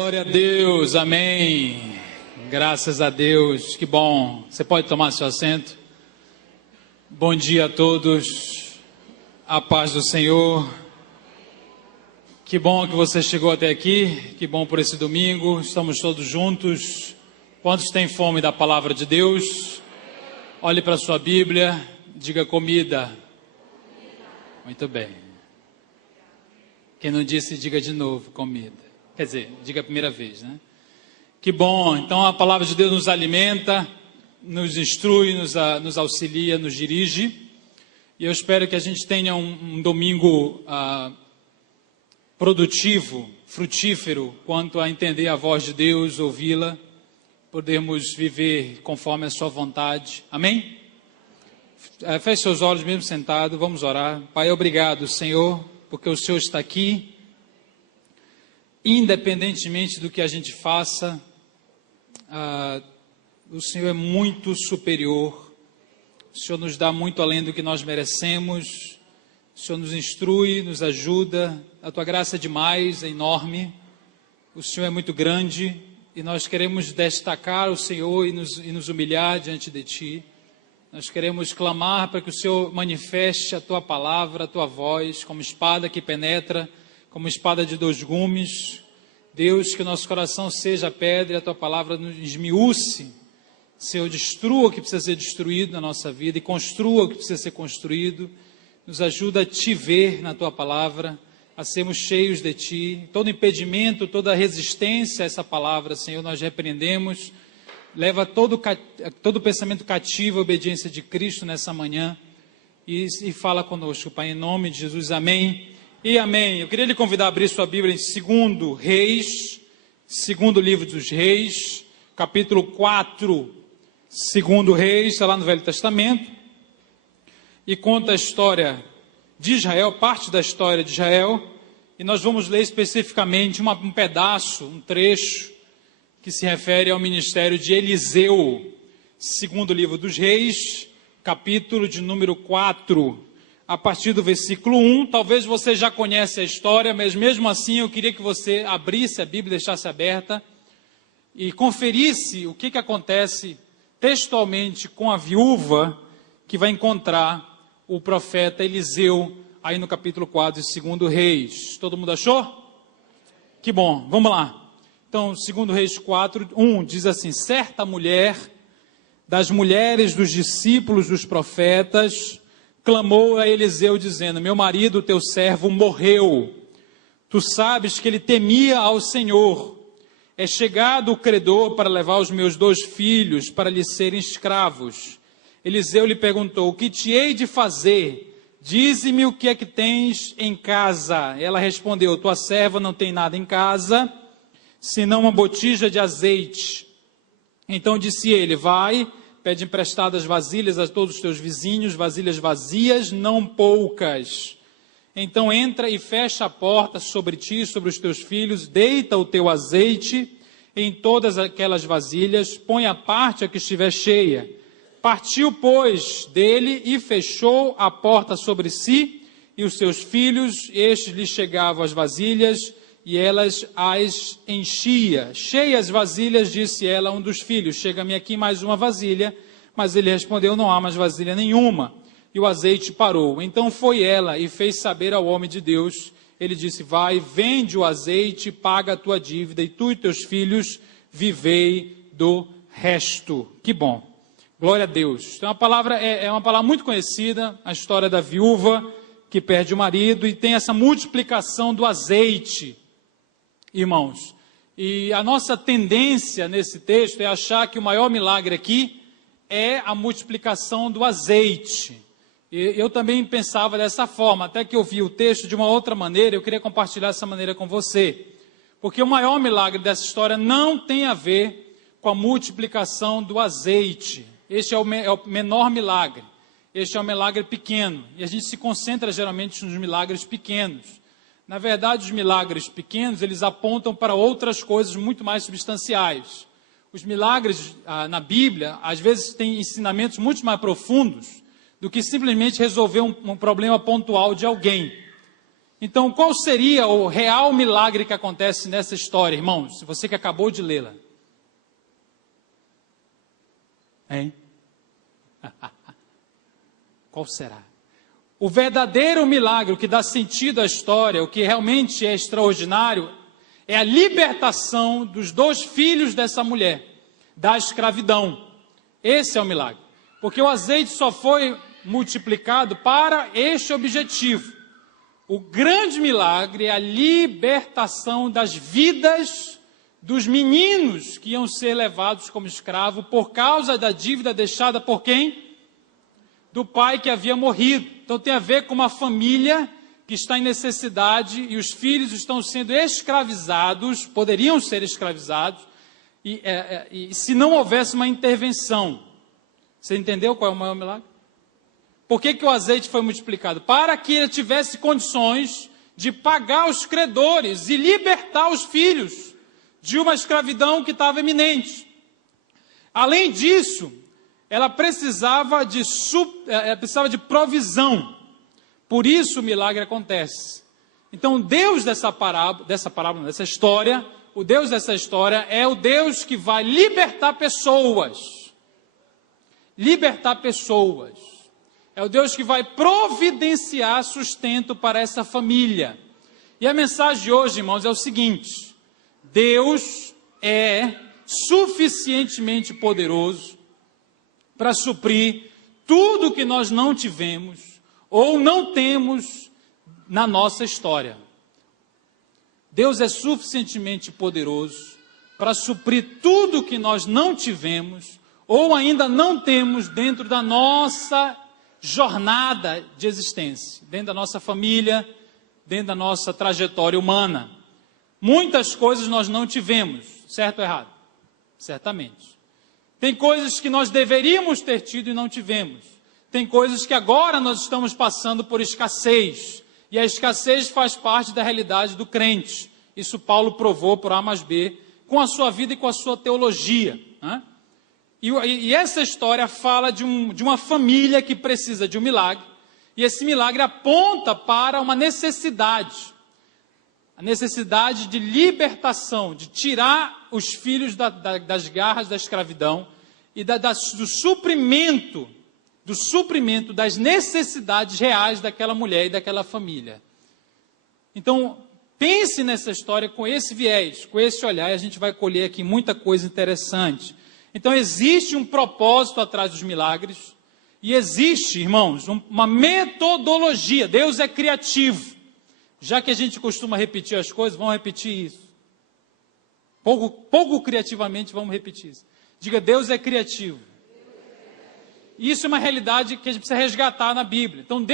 Glória a Deus, amém. Graças a Deus, que bom. Você pode tomar seu assento. Bom dia a todos, a paz do Senhor. Que bom que você chegou até aqui, que bom por esse domingo, estamos todos juntos. Quantos têm fome da palavra de Deus? Olhe para a sua Bíblia, diga comida. Muito bem. Quem não disse, diga de novo, comida. Quer dizer, diga a primeira vez, né? Que bom, então a palavra de Deus nos alimenta, nos instrui, nos auxilia, nos dirige. E eu espero que a gente tenha um domingo produtivo, frutífero, quanto a entender a voz de Deus, ouvi-la, podermos viver conforme a sua vontade. Amém? Feche seus olhos mesmo sentado, vamos orar. Pai, obrigado, Senhor, porque o Senhor está aqui. Independentemente do que a gente faça, o Senhor é muito superior. O Senhor nos dá muito além do que nós merecemos. O Senhor nos instrui, nos ajuda. A tua graça é demais, é enorme. O Senhor é muito grande e nós queremos destacar o Senhor e nos humilhar diante de Ti. Nós queremos clamar para que o Senhor manifeste a Tua palavra, a Tua voz, como espada que penetra, como espada de dois gumes. Deus, que o nosso coração seja pedra e a Tua palavra nos esmiúce. Senhor, destrua o que precisa ser destruído na nossa vida e construa o que precisa ser construído. Nos ajuda a Te ver na Tua palavra, a sermos cheios de Ti. Todo impedimento, toda resistência a essa palavra, Senhor, nós repreendemos. Leva todo pensamento cativo à obediência de Cristo nessa manhã e fala conosco, Pai, em nome de Jesus, amém e amém. Eu queria lhe convidar a abrir sua Bíblia em 2 Reis, segundo livro dos Reis, capítulo 4, 2 Reis, está lá no Velho Testamento, e conta a história de Israel, parte da história de Israel, e nós vamos ler especificamente um pedaço, um trecho, que se refere ao ministério de Eliseu, segundo livro dos Reis, capítulo de número 4, a partir do versículo 1. Talvez você já conhece a história, mas mesmo assim eu queria que você abrisse a Bíblia, deixasse aberta e conferisse o que acontece textualmente com a viúva que vai encontrar o profeta Eliseu aí no capítulo 4 de 2 Reis. Todo mundo achou? Que bom, vamos lá. Então, 2 Reis 4, 1, diz assim: certa mulher das mulheres dos discípulos dos profetas clamou a Eliseu dizendo: meu marido, teu servo, morreu. Tu sabes que ele temia ao Senhor. É chegado o credor para levar os meus 2 filhos para lhe serem escravos. Eliseu lhe perguntou: o que te hei de fazer? Dize-me o que é que tens em casa. Ela respondeu: tua serva não tem nada em casa, senão uma botija de azeite. Então disse ele: vai, pede emprestadas vasilhas a todos os teus vizinhos, vasilhas vazias, não poucas. Então entra e fecha a porta sobre ti e sobre os teus filhos, deita o teu azeite em todas aquelas vasilhas, põe a parte a que estiver cheia. Partiu, pois, dele e fechou a porta sobre si e os seus filhos, estes lhe chegavam as vasilhas, e elas as enchia. Cheias vasilhas, disse ela a um dos filhos: chega-me aqui mais uma vasilha. Mas ele respondeu: não há mais vasilha nenhuma. E o azeite parou. Então foi ela e fez saber ao homem de Deus. Ele disse: vai, vende o azeite, paga a tua dívida, e tu e teus filhos vivei do resto. Que bom. Glória a Deus. Então a palavra é uma palavra muito conhecida, a história da viúva que perde o marido, e tem essa multiplicação do azeite. Irmãos, e a nossa tendência nesse texto é achar que o maior milagre aqui é a multiplicação do azeite. E eu também pensava dessa forma, até que eu vi o texto de uma outra maneira. Eu queria compartilhar essa maneira com você, porque o maior milagre dessa história não tem a ver com a multiplicação do azeite. Este é o menor milagre, este é um milagre pequeno, e a gente se concentra geralmente nos milagres pequenos. Na verdade, os milagres pequenos, eles apontam para outras coisas muito mais substanciais. Os milagres na Bíblia, às vezes, têm ensinamentos muito mais profundos do que simplesmente resolver um problema pontual de alguém. Então, qual seria o real milagre que acontece nessa história, irmãos? Se você que acabou de lê-la. Hein? Qual será? O verdadeiro milagre, o que dá sentido à história, o que realmente é extraordinário, é a libertação dos 2 filhos dessa mulher, da escravidão. Esse é o milagre. Porque o azeite só foi multiplicado para este objetivo. O grande milagre é a libertação das vidas dos meninos que iam ser levados como escravo por causa da dívida deixada por quem? Do pai que havia morrido. Então tem a ver com uma família que está em necessidade e os filhos estão sendo escravizados, poderiam ser escravizados, e se não houvesse uma intervenção. Você entendeu qual é o maior milagre? Por que o azeite foi multiplicado? Para que ele tivesse condições de pagar os credores e libertar os filhos de uma escravidão que estava iminente. Além disso, ela precisava de provisão. Por isso o milagre acontece. Então, Deus dessa história, o Deus dessa história é o Deus que vai libertar pessoas. Libertar pessoas. É o Deus que vai providenciar sustento para essa família. E a mensagem de hoje, irmãos, é o seguinte: Deus é suficientemente poderoso para suprir tudo que nós não tivemos ou não temos na nossa história. Deus é suficientemente poderoso para suprir tudo que nós não tivemos ou ainda não temos dentro da nossa jornada de existência, dentro da nossa família, dentro da nossa trajetória humana. Muitas coisas nós não tivemos, certo ou errado? Certamente. Tem coisas que nós deveríamos ter tido e não tivemos. Tem coisas que agora nós estamos passando por escassez. E a escassez faz parte da realidade do crente. Isso Paulo provou por A mais B, com a sua vida e com a sua teologia, né? E essa história fala de uma família que precisa de um milagre. E esse milagre aponta para uma necessidade. A necessidade de libertação, de tirar os filhos das garras da escravidão e do suprimento das necessidades reais daquela mulher e daquela família. Então, pense nessa história com esse viés, com esse olhar, e a gente vai colher aqui muita coisa interessante. Então, existe um propósito atrás dos milagres, e existe, irmãos, uma metodologia. Deus é criativo. Já que a gente costuma repetir as coisas, vamos repetir isso. Pouco criativamente, vamos repetir isso. Diga, Deus é criativo. Isso é uma realidade que a gente precisa resgatar na Bíblia. Então,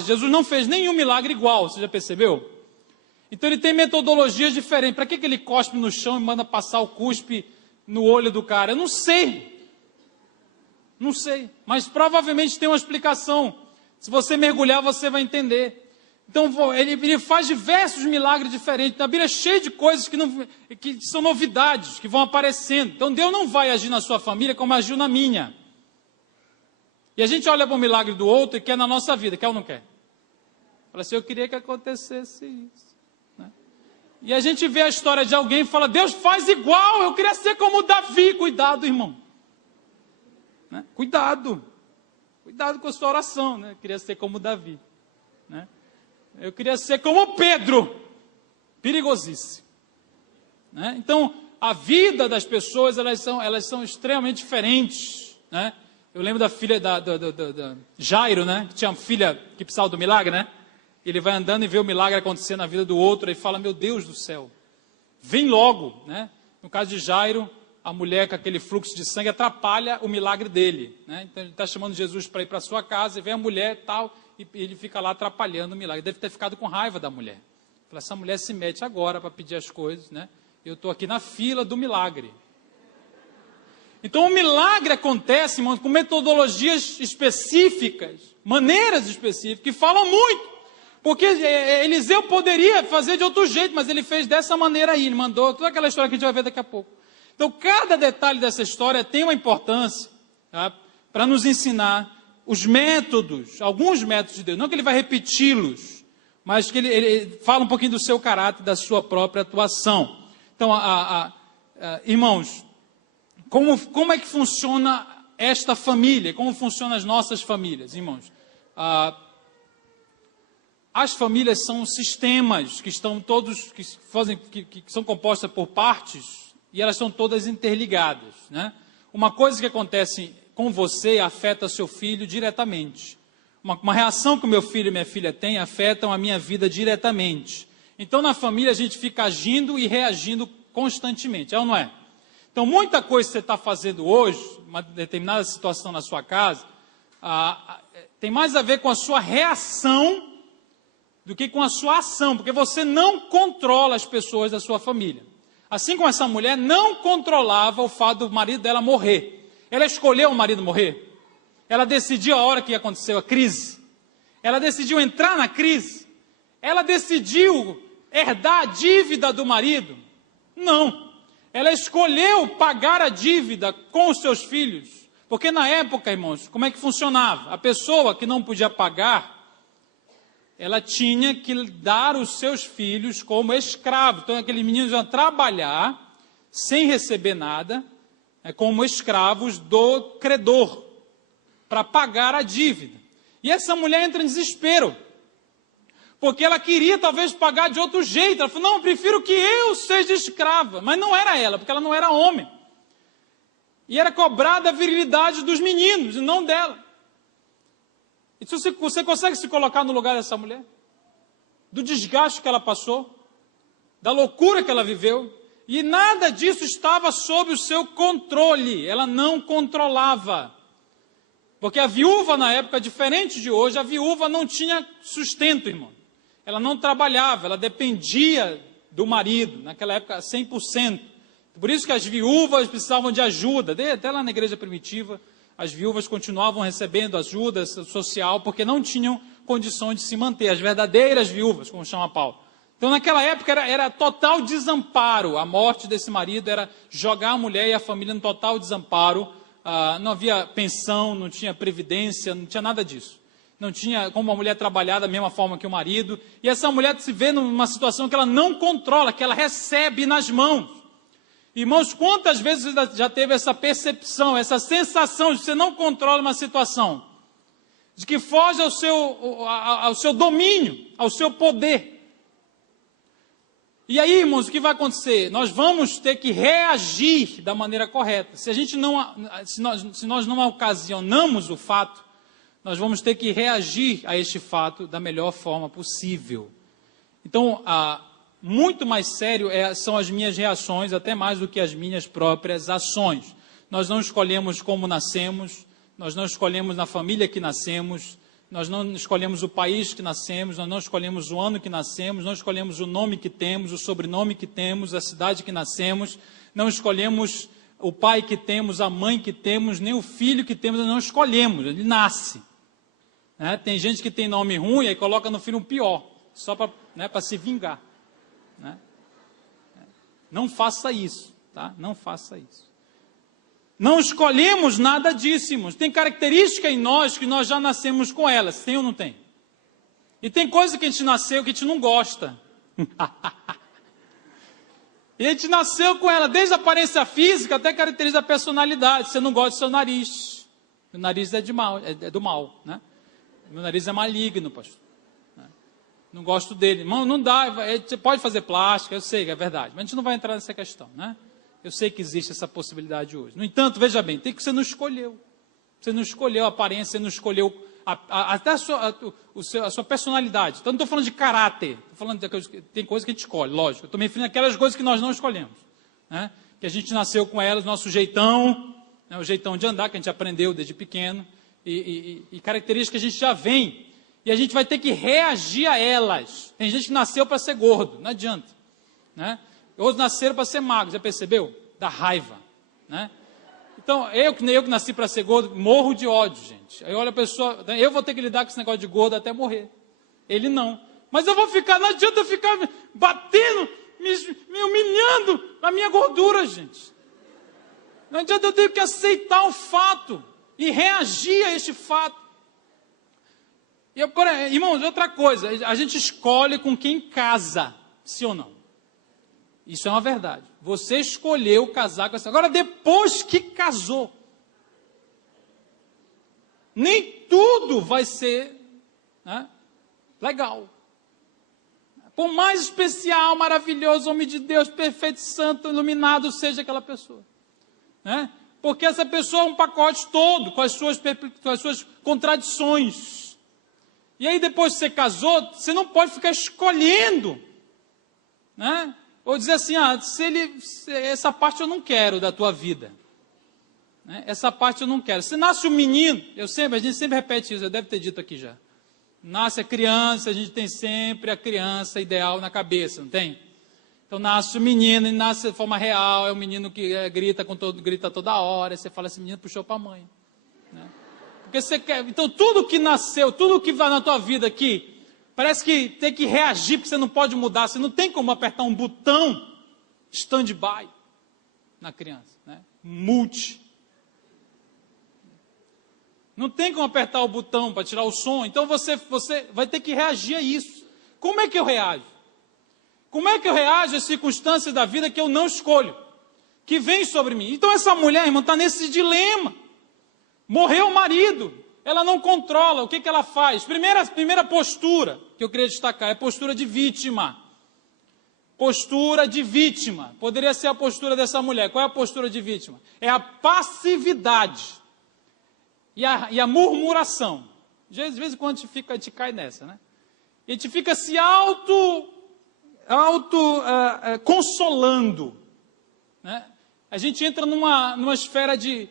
Jesus não fez nenhum milagre igual, você já percebeu? Então, ele tem metodologias diferentes. Para que ele cospe no chão e manda passar o cuspe no olho do cara? Eu não sei. Não sei. Mas provavelmente tem uma explicação. Se você mergulhar, você vai entender. Então, ele faz diversos milagres diferentes. A Bíblia é cheia de coisas que são novidades, que vão aparecendo. Então, Deus não vai agir na sua família como agiu na minha. E a gente olha para o milagre do outro e quer na nossa vida. Quer ou não quer? Fala assim, eu queria que acontecesse isso. Né? E a gente vê a história de alguém e fala, Deus faz igual, eu queria ser como Davi. Cuidado, irmão. Né? Cuidado. Cuidado com a sua oração. Né? Eu queria ser como Davi. Né? Eu queria ser como Pedro. Perigosíssimo. Né? Então, a vida das pessoas, elas são extremamente diferentes. Né? Eu lembro da filha da Jairo, né? Que tinha uma filha que precisava do milagre, né? Ele vai andando e vê o milagre acontecer na vida do outro e fala, meu Deus do céu, vem logo, né? No caso de Jairo, a mulher com aquele fluxo de sangue atrapalha o milagre dele, né? Então ele está chamando Jesus para ir para sua casa e vem a mulher e tal, e ele fica lá atrapalhando o milagre. Deve ter ficado com raiva da mulher. Fala, essa mulher se mete agora para pedir as coisas, né? Eu estou aqui na fila do milagre. Então, o milagre acontece, irmãos, com metodologias específicas, maneiras específicas, que falam muito. Porque Eliseu poderia fazer de outro jeito, mas ele fez dessa maneira aí. Ele mandou toda aquela história que a gente vai ver daqui a pouco. Então, cada detalhe dessa história tem uma importância, tá? Para nos ensinar os métodos, alguns métodos de Deus. Não que ele vai repeti-los, mas que ele fala um pouquinho do seu caráter, da sua própria atuação. Então, irmãos, como é que funciona esta família? Como funcionam as nossas famílias, irmãos? As famílias são sistemas que estão todos, que são compostas por partes, e elas estão todas interligadas, né? Uma coisa que acontece com você afeta seu filho diretamente. Uma reação que o meu filho e minha filha têm afetam a minha vida diretamente. Então, na família, a gente fica agindo e reagindo constantemente, é ou não é? Então, muita coisa que você está fazendo hoje, uma determinada situação na sua casa, tem mais a ver com a sua reação do que com a sua ação, porque você não controla as pessoas da sua família. Assim como essa mulher não controlava o fato do marido dela morrer. Ela escolheu o marido morrer. Ela decidiu a hora que aconteceu a crise. Ela decidiu entrar na crise. Ela decidiu herdar a dívida do marido. Não. Ela escolheu pagar a dívida com os seus filhos. Porque na época, irmãos, como é que funcionava? A pessoa que não podia pagar, ela tinha que dar os seus filhos como escravos. Então, aqueles meninos iam trabalhar sem receber nada, como escravos do credor, para pagar a dívida. E essa mulher entra em desespero, porque ela queria talvez pagar de outro jeito. Ela falou, não, eu prefiro que eu seja escrava. Mas não era ela, porque ela não era homem. E era cobrada a virilidade dos meninos, e não dela. E você consegue se colocar no lugar dessa mulher? Do desgaste que ela passou? Da loucura que ela viveu? E nada disso estava sob o seu controle. Ela não controlava. Porque a viúva na época, diferente de hoje, a viúva não tinha sustento, irmão. Ela não trabalhava, ela dependia do marido, naquela época 100%. Por isso que as viúvas precisavam de ajuda. Até lá na igreja primitiva, as viúvas continuavam recebendo ajuda social, porque não tinham condição de se manter, as verdadeiras viúvas, como chama Paulo. Então, naquela época, era total desamparo. A morte desse marido era jogar a mulher e a família no total desamparo. Não havia pensão, não tinha previdência, não tinha nada disso. Não tinha como a mulher trabalhar da mesma forma que o marido. E essa mulher se vê numa situação que ela não controla, que ela recebe nas mãos. Irmãos, quantas vezes você já teve essa percepção, essa sensação de que você não controla uma situação, de que foge ao seu domínio, ao seu poder. E aí, irmãos, o que vai acontecer? Nós vamos ter que reagir da maneira correta. Se nós não ocasionamos o fato, nós vamos ter que reagir a este fato da melhor forma possível. Então, muito mais sério são as minhas reações, até mais do que as minhas próprias ações. Nós não escolhemos como nascemos, nós não escolhemos na família que nascemos, nós não escolhemos o país que nascemos, nós não escolhemos o ano que nascemos, não escolhemos o nome que temos, o sobrenome que temos, a cidade que nascemos, não escolhemos o pai que temos, a mãe que temos, nem o filho que temos, nós não escolhemos, ele nasce. Tem gente que tem nome ruim e coloca no filho um pior, só para se vingar. Não faça isso, tá? Não faça isso. Não escolhemos nada disso, irmãos. Tem característica em nós que nós já nascemos com elas, tem ou não tem? E tem coisa que a gente nasceu que a gente não gosta. E a gente nasceu com ela, desde a aparência física até caracteriza a personalidade. Você não gosta do seu nariz. O nariz é do mal, né? Meu nariz é maligno, pastor. Não gosto dele. Irmão, não dá, você pode fazer plástica, eu sei que é verdade, mas a gente não vai entrar nessa questão, né? Eu sei que existe essa possibilidade hoje. No entanto, veja bem, tem que você não escolheu. Você não escolheu a aparência, você não escolheu até a sua personalidade. Então, não estou falando de caráter, estou falando tem coisas que a gente escolhe, lógico. Eu estou me referindo àquelas coisas que nós não escolhemos, né? Que a gente nasceu com elas, nosso jeitão, né? O jeitão de andar, que a gente aprendeu desde pequeno, e características que a gente já vem. E a gente vai ter que reagir a elas. Tem gente que nasceu para ser gordo, não adianta, né? Outros nasceram para ser magros, já percebeu? Da raiva, né? Então, eu que nasci para ser gordo, morro de ódio, gente. Aí olha a pessoa, eu vou ter que lidar com esse negócio de gordo até morrer. Ele não. Mas eu vou ficar, não adianta eu ficar batendo, me humilhando a minha gordura, gente. Não adianta, eu tenho que aceitar o fato e reagir a este fato. Irmãos, outra coisa, a gente escolhe com quem casa, sim ou não? Isso é uma verdade. Você escolheu casar com essa. Agora, depois que casou, nem tudo vai ser, né, legal. Por mais especial, maravilhoso, homem de Deus, perfeito, santo, iluminado seja aquela pessoa, né? Porque essa pessoa é um pacote todo, com as suas contradições. E aí depois que você casou, você não pode ficar escolhendo, né? Ou dizer assim, essa parte eu não quero da tua vida, né? Essa parte eu não quero. Se nasce um menino, a gente sempre repete isso, eu deve ter dito aqui já. Nasce a criança, a gente tem sempre a criança ideal na cabeça, não tem? Então nasce o menino, e nasce de forma real, é um menino que grita toda hora, e você fala, esse menino puxou para a mãe, né? Porque você quer, então tudo que nasceu, tudo que vai na tua vida aqui, parece que tem que reagir, porque você não pode mudar, você não tem como apertar um botão stand-by na criança, né? Mute. Não tem como apertar o botão para tirar o som, então você vai ter que reagir a isso. Como é que eu reajo? Como é que eu reajo às circunstâncias da vida que eu não escolho, que vem sobre mim? Então essa mulher, irmão, está nesse dilema. Morreu o marido, ela não controla, o que ela faz? Primeira postura que eu queria destacar é a postura de vítima. Postura de vítima, poderia ser a postura dessa mulher. Qual é a postura de vítima? É a passividade. E a murmuração. De vez em quando a gente cai nessa, né? A gente fica se consolando, né? A gente entra numa esfera de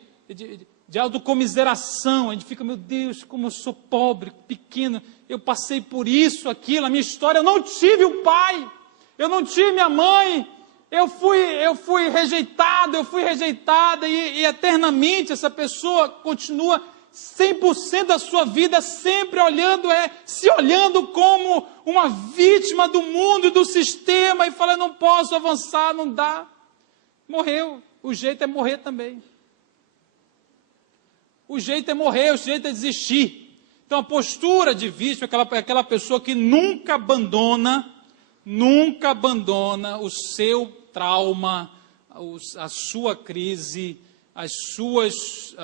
autocomiseração. A gente fica, meu Deus, como eu sou pobre, pequeno, eu passei por isso, aquilo, a minha história, eu não tive um pai, eu não tive minha mãe, eu fui rejeitado, eu fui rejeitada, e eternamente essa pessoa continua 100% da sua vida sempre se olhando como uma vítima do mundo e do sistema, e fala, não posso avançar, não dá. Morreu, o jeito é morrer também. O jeito é morrer, o jeito é desistir. Então a postura de vítima é aquela pessoa que nunca abandona o seu trauma, a sua crise, as suas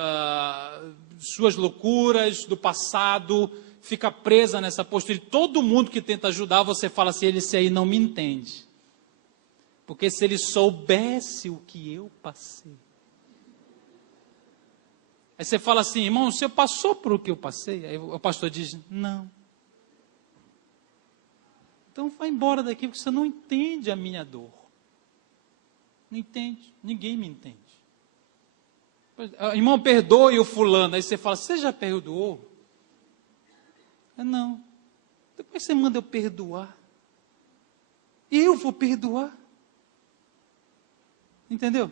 loucuras do passado, fica presa nessa postura. E todo mundo que tenta ajudar, você fala assim, esse aí não me entende. Porque se ele soubesse o que eu passei. Aí você fala assim, irmão, você passou por o que eu passei? Aí o pastor diz, não. Então vai embora daqui, porque você não entende a minha dor. Não entende, ninguém me entende. Irmão, perdoe o fulano. Aí você fala, você já perdoou? Não. Depois você manda eu perdoar. Eu vou perdoar. Entendeu?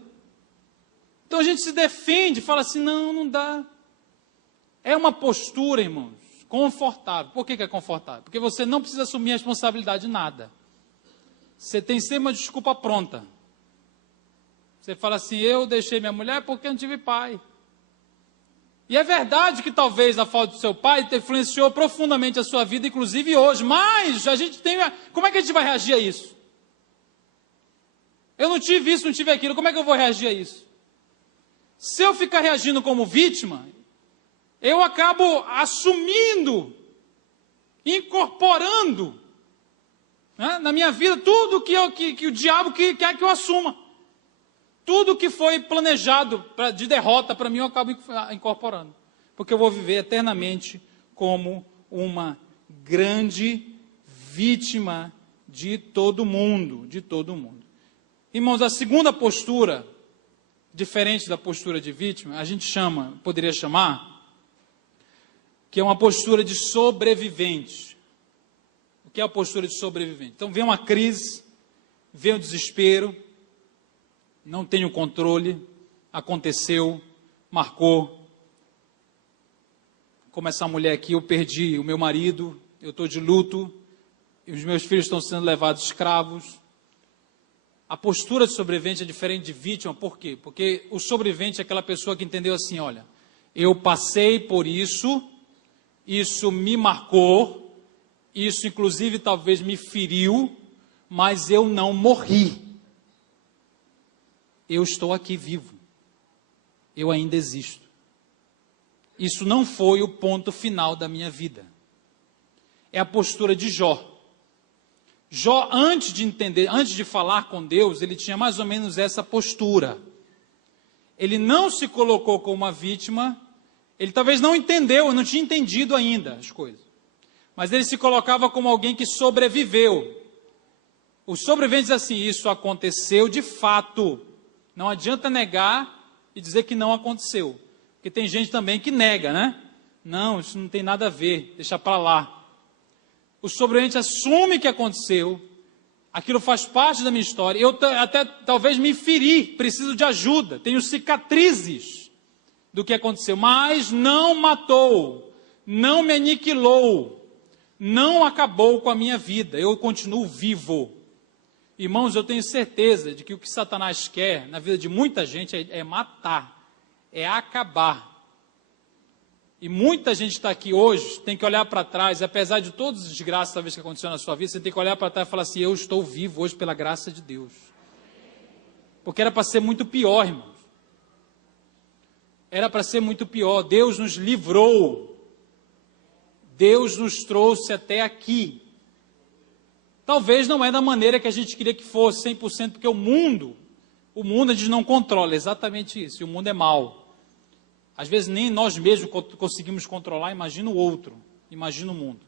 Então a gente se defende, fala assim, não dá. É uma postura, irmãos, confortável. Por que é confortável? Porque você não precisa assumir a responsabilidade de nada. Você tem sempre uma desculpa pronta. Você fala assim, eu deixei minha mulher porque eu não tive pai. E é verdade que talvez a falta do seu pai te influenciou profundamente a sua vida, inclusive hoje. Mas a gente tem... Como é que a gente vai reagir a isso? Eu não tive isso, não tive aquilo. Como é que eu vou reagir a isso? Se eu ficar reagindo como vítima, eu acabo assumindo, incorporando, né, na minha vida tudo que o diabo quer que eu assuma. Tudo que foi planejado de derrota para mim, eu acabo incorporando. Porque eu vou viver eternamente como uma grande vítima de todo mundo, Irmãos, a segunda postura, diferente da postura de vítima, a gente poderia chamar, que é uma postura de sobrevivente. O que é a postura de sobrevivente? Então vem uma crise, vem o desespero, não tenho controle, aconteceu, marcou. Como essa mulher aqui, eu perdi o meu marido, eu estou de luto, e os meus filhos estão sendo levados escravos. A postura de sobrevivente é diferente de vítima, por quê? Porque o sobrevivente é aquela pessoa que entendeu assim, olha, eu passei por isso, isso me marcou, isso inclusive talvez me feriu, mas eu não morri. Eu estou aqui vivo. Eu ainda existo. Isso não foi o ponto final da minha vida. É a postura de Jó. Jó, antes de entender, antes de falar com Deus, ele tinha mais ou menos essa postura. Ele não se colocou como uma vítima, ele talvez não entendeu, não tinha entendido ainda as coisas. Mas ele se colocava como alguém que sobreviveu. O sobrevivente diz assim, isso aconteceu de fato. Não adianta negar e dizer que não aconteceu. Porque tem gente também que nega, né? Não, isso não tem nada a ver, deixa para lá. O sobrevivente assume que aconteceu, aquilo faz parte da minha história, eu até talvez me feri, preciso de ajuda, tenho cicatrizes do que aconteceu, mas não matou, não me aniquilou, não acabou com a minha vida, eu continuo vivo. Irmãos, eu tenho certeza de que o que Satanás quer na vida de muita gente é matar, é acabar. E muita gente está aqui hoje, tem que olhar para trás, apesar de todas as desgraças talvez que aconteceram na sua vida, você tem que olhar para trás e falar assim, eu estou vivo hoje pela graça de Deus. Porque era para ser muito pior, irmãos. Era para ser muito pior. Deus nos livrou. Deus nos trouxe até aqui. Talvez não é da maneira que a gente queria que fosse, 100%, porque o mundo a gente não controla, exatamente isso, e o mundo é mau. Às vezes nem nós mesmos conseguimos controlar, imagina o outro, imagina o mundo.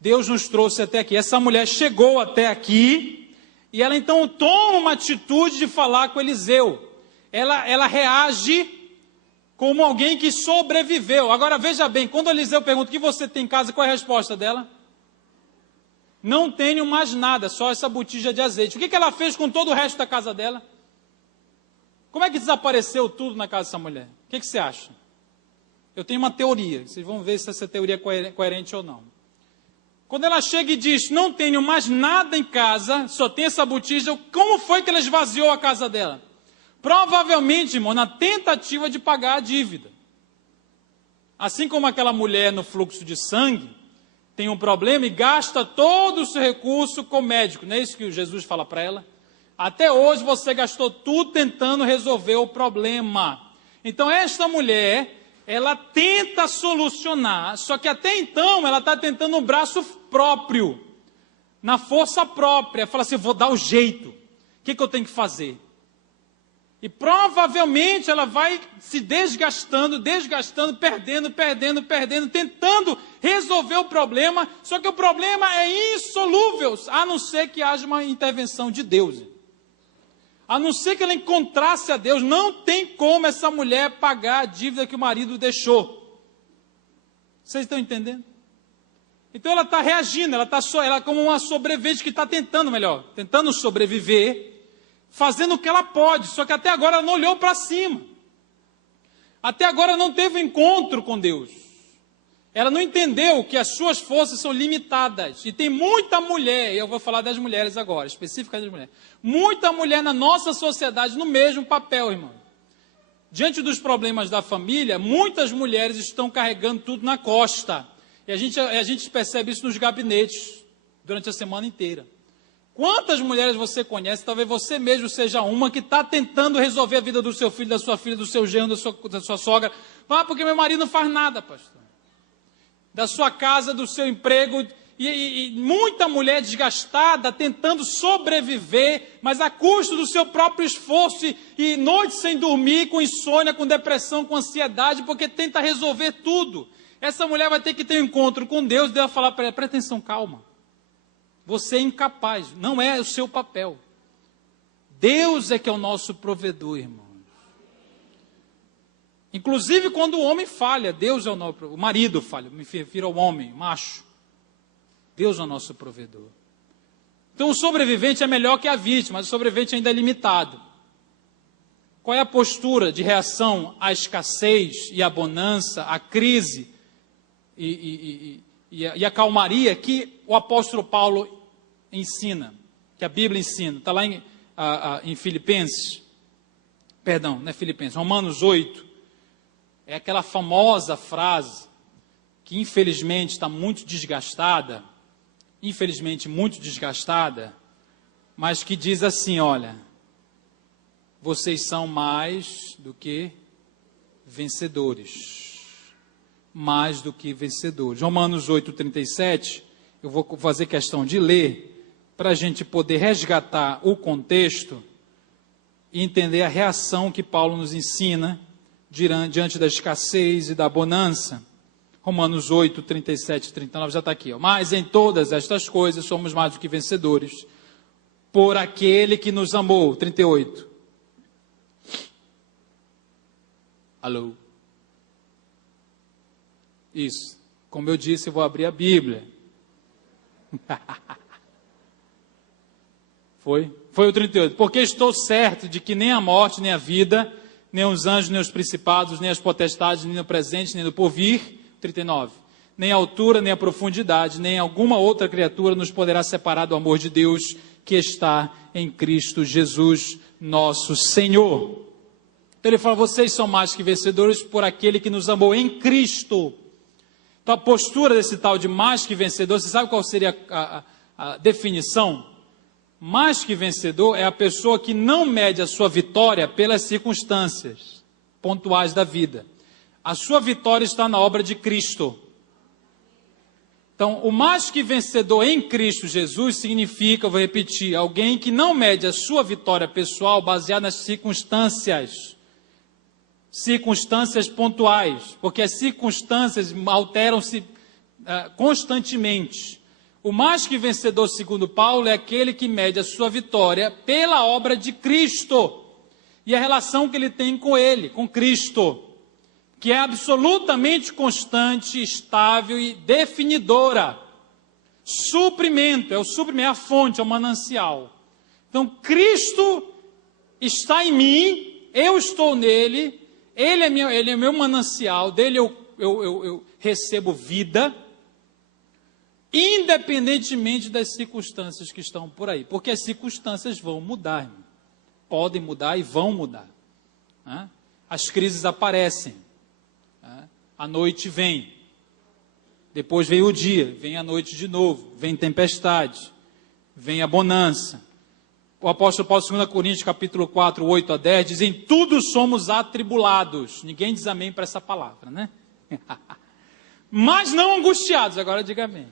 Deus nos trouxe até aqui. Essa mulher chegou até aqui, e ela então toma uma atitude de falar com Eliseu. Ela reage como alguém que sobreviveu. Agora veja bem, quando Eliseu pergunta o que você tem em casa, qual é a resposta dela? Não tenho mais nada, só essa botija de azeite. O que ela fez com todo o resto da casa dela? Como é que desapareceu tudo na casa dessa mulher? O que você acha? Eu tenho uma teoria, vocês vão ver se essa teoria é coerente ou não. Quando ela chega e diz, não tenho mais nada em casa, só tem essa botija, como foi que ela esvaziou a casa dela? Provavelmente, irmão, na tentativa de pagar a dívida. Assim como aquela mulher no fluxo de sangue, tem um problema e gasta todo o seu recurso com o médico, não é isso que Jesus fala para ela? Até hoje você gastou tudo tentando resolver o problema. Então esta mulher, ela tenta solucionar, só que até então ela está tentando no braço próprio, na força própria. Fala assim, vou dar o jeito, o que eu tenho que fazer? E provavelmente ela vai se desgastando, perdendo, tentando resolver o problema, só que o problema é insolúvel, a não ser que haja uma intervenção de Deus. A não ser que ela encontrasse a Deus, não tem como essa mulher pagar a dívida que o marido deixou. Vocês estão entendendo? Então ela está reagindo, ela é como uma sobrevivente que está tentando sobreviver, fazendo o que ela pode, só que até agora ela não olhou para cima. Até agora não teve encontro com Deus. Ela não entendeu que as suas forças são limitadas. E tem muita mulher, e eu vou falar das mulheres agora, especificamente das mulheres. Muita mulher na nossa sociedade no mesmo papel, irmão. Diante dos problemas da família, muitas mulheres estão carregando tudo na costa. E a gente percebe isso nos gabinetes, durante a semana inteira. Quantas mulheres você conhece, talvez você mesmo seja uma, que está tentando resolver a vida do seu filho, da sua filha, do seu genro, da sua sogra. Ah, porque meu marido não faz nada, pastor. Da sua casa, do seu emprego, e muita mulher desgastada, tentando sobreviver, mas a custo do seu próprio esforço, e noites sem dormir, com insônia, com depressão, com ansiedade, porque tenta resolver tudo. Essa mulher vai ter que ter um encontro com Deus, Deus vai falar para ela, presta atenção, calma. Você é incapaz, não é o seu papel. Deus é que é o nosso provedor, irmão. Inclusive quando o homem falha, Deus é o marido falha, me refiro ao homem, macho. Deus é o nosso provedor. Então o sobrevivente é melhor que a vítima, mas o sobrevivente ainda é limitado. Qual é a postura de reação à escassez e à bonança, à crise e a calmaria que o apóstolo Paulo ensina, que a Bíblia ensina? Está lá em Filipenses, perdão, não é Filipenses, Romanos 8. É aquela famosa frase que infelizmente está muito desgastada, mas que diz assim, olha, vocês são mais do que vencedores. Mais do que vencedores. Romanos 8,37, eu vou fazer questão de ler, para a gente poder resgatar o contexto e entender a reação que Paulo nos ensina diante da escassez e da bonança. Romanos 8, 37 e 39 já está aqui. Ó. Mas em todas estas coisas somos mais do que vencedores, por aquele que nos amou. 38. Alô? Isso. Como eu disse, eu vou abrir a Bíblia. Foi o 38. Porque estou certo de que nem a morte, nem a vida, nem os anjos, nem os principados, nem as potestades, nem no presente, nem no porvir. 39. Nem a altura, nem a profundidade, nem alguma outra criatura nos poderá separar do amor de Deus que está em Cristo Jesus, nosso Senhor. Então ele fala, vocês são mais que vencedores por aquele que nos amou em Cristo. Então a postura desse tal de mais que vencedor, você sabe qual seria a definição? Mais que vencedor é a pessoa que não mede a sua vitória pelas circunstâncias pontuais da vida. A sua vitória está na obra de Cristo. Então, o mais que vencedor em Cristo Jesus significa, eu vou repetir, alguém que não mede a sua vitória pessoal baseada nas circunstâncias pontuais, porque as circunstâncias alteram-se constantemente. O mais que vencedor, segundo Paulo, é aquele que mede a sua vitória pela obra de Cristo e a relação que ele tem com ele, com Cristo, que é absolutamente constante, estável e definidora. Suprimento, é a fonte, é o manancial. Então, Cristo está em mim, eu estou nele, ele é meu manancial, dele eu recebo vida, independentemente das circunstâncias que estão por aí. Porque as circunstâncias vão mudar, irmão. Podem mudar e vão mudar. Né? As crises aparecem. A noite vem, depois vem o dia, vem a noite de novo, vem tempestade, vem a bonança. O apóstolo Paulo, 2 Coríntios, capítulo 4, 8 a 10, diz, em tudo somos atribulados. Ninguém diz amém para essa palavra, né? Mas não angustiados, agora diga amém.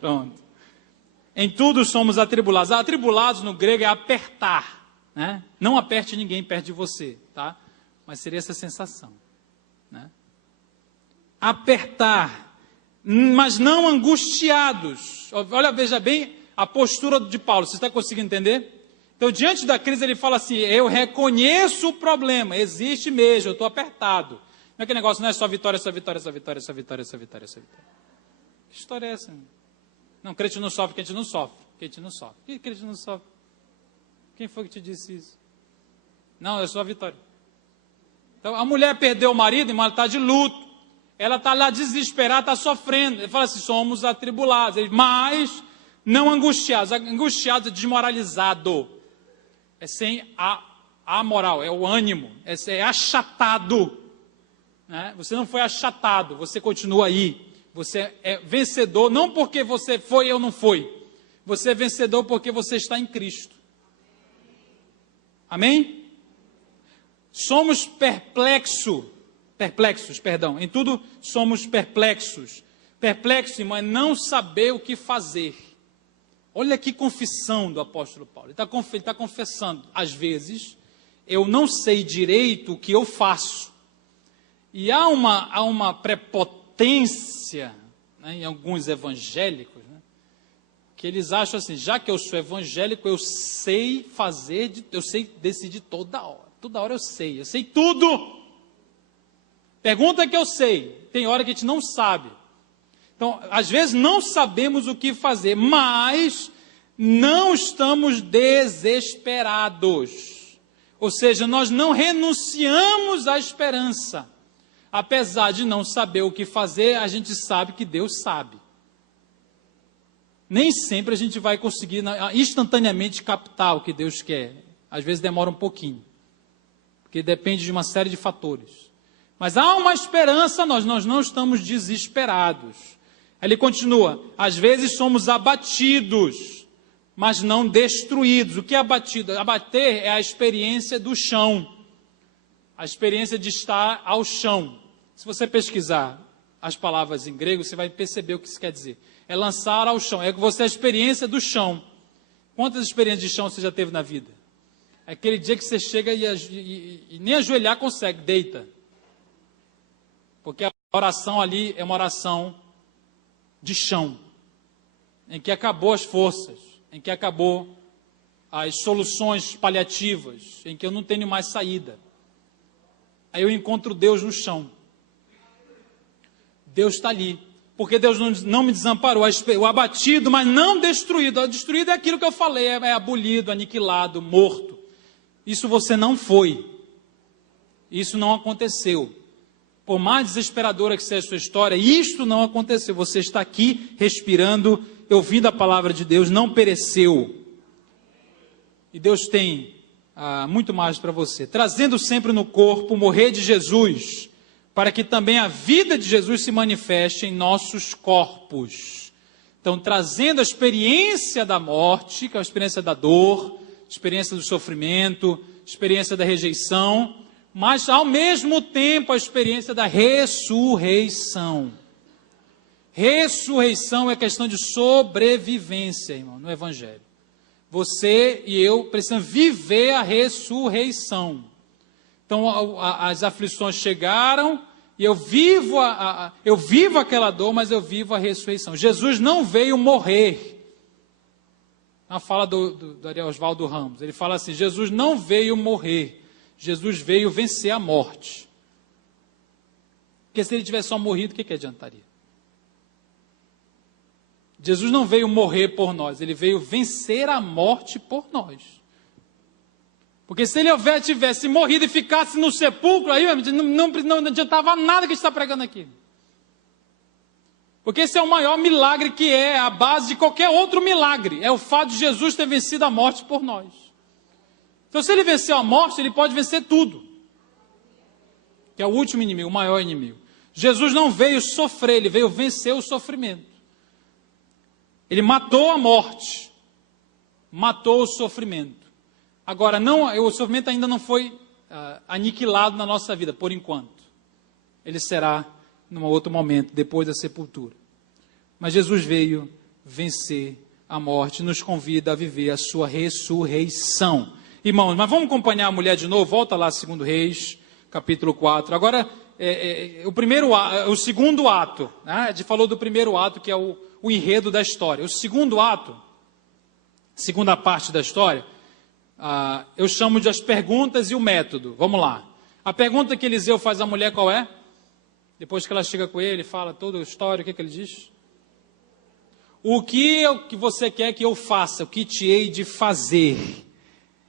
Pronto. Em tudo somos atribulados. Atribulados no grego é apertar, né? Não aperte ninguém perto de você, tá? Mas seria essa sensação, né? Apertar, mas não angustiados. Olha, veja bem a postura de Paulo, você está conseguindo entender? Então, diante da crise, ele fala assim, eu reconheço o problema, existe mesmo, eu estou apertado. Não é que negócio, não é só vitória, só vitória, só vitória, só vitória, só vitória, só vitória. Que história é essa? Não, crente não sofre, crente não sofre, crente não sofre. Que crente não sofre? Quem foi que te disse isso? Não, é só vitória. Então, a mulher perdeu o marido, irmão, ela está de luto. Ela está lá desesperada, está sofrendo. Ele fala assim, somos atribulados. Ele, mas não angustiados. Angustiado é desmoralizado. É sem a moral, é o ânimo. É achatado. Né? Você não foi achatado, você continua aí. Você é vencedor, não porque você foi ou não foi. Você é vencedor porque você está em Cristo. Amém? Somos perplexos, em tudo somos perplexos. Perplexo, irmão, é não saber o que fazer. Olha que confissão do apóstolo Paulo. Ele está confessando, às vezes, eu não sei direito o que eu faço. E há uma prepotência, né, em alguns evangélicos, né, que eles acham assim, já que eu sou evangélico, eu sei eu sei decidir toda hora eu sei tudo. Pergunta que eu sei, tem hora que a gente não sabe. Então, às vezes não sabemos o que fazer, mas não estamos desesperados. Ou seja, nós não renunciamos à esperança. Apesar de não saber o que fazer, a gente sabe que Deus sabe. Nem sempre a gente vai conseguir instantaneamente captar o que Deus quer. Às vezes demora um pouquinho, porque depende de uma série de fatores. Mas há uma esperança, nós não estamos desesperados. Ele continua, às vezes somos abatidos, mas não destruídos. O que é abatido? Abater é a experiência do chão, a experiência de estar ao chão. Se você pesquisar as palavras em grego, você vai perceber o que isso quer dizer. É lançar ao chão, é você a experiência do chão. Quantas experiências de chão você já teve na vida? É aquele dia que você chega e nem ajoelhar consegue, deita. Porque a oração ali é uma oração de chão, em que acabou as forças, em que acabou as soluções paliativas, em que eu não tenho mais saída. Aí eu encontro Deus no chão. Deus está ali, porque Deus não me desamparou, o abatido, mas não destruído. O destruído é aquilo que eu falei, é abolido, aniquilado, morto. Isso você não foi, isso não aconteceu. Por mais desesperadora que seja a sua história, isto não aconteceu. Você está aqui respirando, ouvindo a palavra de Deus, não pereceu. E Deus tem muito mais para você. Trazendo sempre no corpo o morrer de Jesus, para que também a vida de Jesus se manifeste em nossos corpos. Então, trazendo a experiência da morte, que é a experiência da dor, experiência do sofrimento, experiência da rejeição, mas ao mesmo tempo a experiência da ressurreição. Ressurreição é questão de sobrevivência, irmão, no Evangelho. Você e eu precisamos viver a ressurreição. Então as aflições chegaram e eu vivo aquela dor, mas eu vivo a ressurreição. Jesus não veio morrer. Na fala do Ariel Oswaldo Ramos, ele fala assim, Jesus não veio morrer. Jesus veio vencer a morte. Porque se ele tivesse só morrido, o que adiantaria? Jesus não veio morrer por nós, ele veio vencer a morte por nós. Porque se ele tivesse morrido e ficasse no sepulcro, aí não adiantava nada que está pregando aqui. Porque esse é o maior milagre, que é a base de qualquer outro milagre. É o fato de Jesus ter vencido a morte por nós. Então, se ele venceu a morte, ele pode vencer tudo. Que é o último inimigo, o maior inimigo. Jesus não veio sofrer, ele veio vencer o sofrimento. Ele matou a morte, matou o sofrimento. Agora, o sofrimento ainda não foi aniquilado na nossa vida, por enquanto. Ele será num outro momento, depois da sepultura. Mas Jesus veio vencer a morte, nos convida a viver a sua ressurreição. Irmãos, mas vamos acompanhar a mulher de novo, volta lá, 2 Reis, capítulo 4. Agora, o segundo ato, né? A gente falou do primeiro ato, que é o enredo da história. O segundo ato, segunda parte da história, eu chamo de as perguntas e o método. Vamos lá. A pergunta que Eliseu faz à mulher qual é? Depois que ela chega com ele, fala toda a história, o que ele diz? O que você quer que eu faça? O que te hei de fazer?